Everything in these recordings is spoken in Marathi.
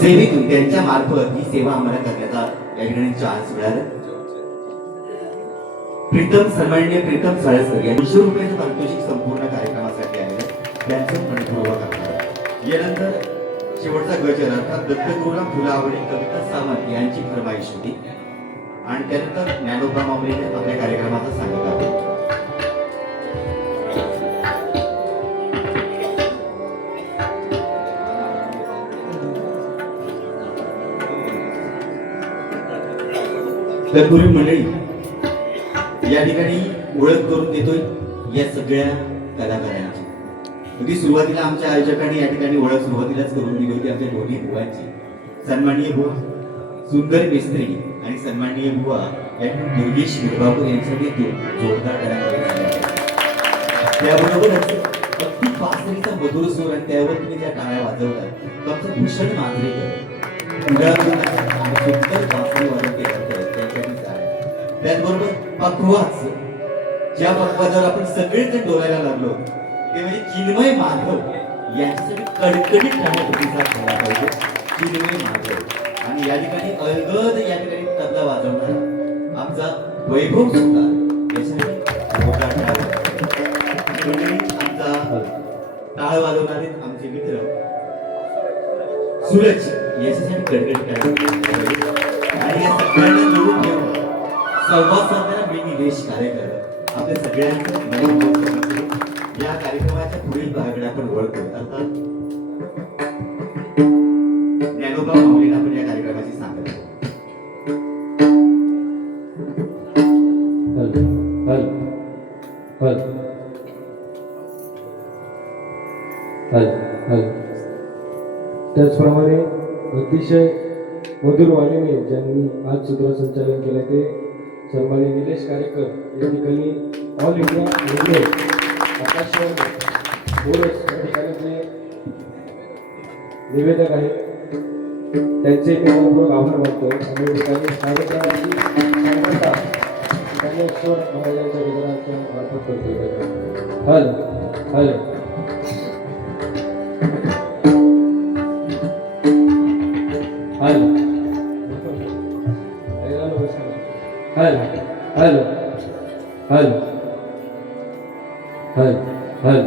सेवेतून त्यांच्या मार्फत ही सेवा आम्हाला करण्याचा या ठिकाणी चान्स मिळाला. सन्माननीय प्रीतम साळसकर या 200 रुपयाचं पारितोषिक संपूर्ण कार्यक्रमासाठी आहे. त्यांचं मनपूर्वक आभार. यानंतर शेवटचा गजर अर्थात दत्तगुरुला फुलावडी कविता सावंत यांची फरमाईश होती आणि त्यानंतर ज्ञानोबा माऊलीने आपल्या कार्यक्रमाचा सांगितलं. तत्पूर्वी मंडळी या ठिकाणी ओळख करून देतोय या सगळ्या कलाकारांची. अगदी सुरुवातीला आमच्या आयोजकांनी या ठिकाणी ओळख सुरुवातीलाच करून दिली होती आमच्या दोन्ही बुवांची. सन्माननीय बुवा सुंदर मिस्त्री आणि सन्माननीय बुवा या दुर्गेश मुरबापूर यांच्यासाठी जोरदार टाळ्या. त्याबरोबरच अगदी बासरीचा मधुर सूर आणि त्यावर तुम्ही ज्या टाळ्या वाजवतात आमचं भूषण मांजरेकर सुंदर बासरी वाजवते त्यांच्यासाठी. त्याचबरोबर पखवाज ज्या पखवाजावर आपण सगळेजण डोलायला लागलो ते म्हणजे चिन्मय माधव यांच्यासाठी कडकडीत राहण्याचा प्रतिसाद झाला पाहिजे. चिन्मय माधव आणि या ठिकाणी अलगद या ठिकाणी तबला वाजवणारा आमचा वैभव सुद्धा आमचा टाळ वाजवणारे आमचे मित्र सूरज याच्यासाठी कडकडीत आणि या सगळ्यांना जोडून ठेवून संवाद साधणारा मी निलेश कार्यकर आपल्या सगळ्यांचं या कार्यक्रमाच्या पुढील भागाकडे आपण वळतो. अर्थात ज्ञानोबा माऊलीला आपण या कार्यक्रमाची सांगत त्याचप्रमाणे अतिशय मधुर वाणीने ज्यांनी आज सूत्रसंचालन केलं ते सन्माननीय निलेश कार्यकर या ठिकाणी all India radio Akashvani borers या ठिकाणी जे निवेदक आहेत त्यांचे मी मनपूर्वक आभार मानतो. आणि या ठिकाणी कार्यक्रमाची सांगता ज्ञानेश्वर महाराजांच्या विचारांच्या मार्फत करतो. Hello hello hello hello hello hello hello hello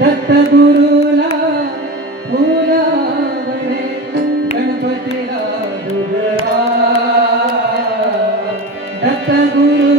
दत्तगुरुला फुलावणे गणपतीला दुर्वा दत्तगुरु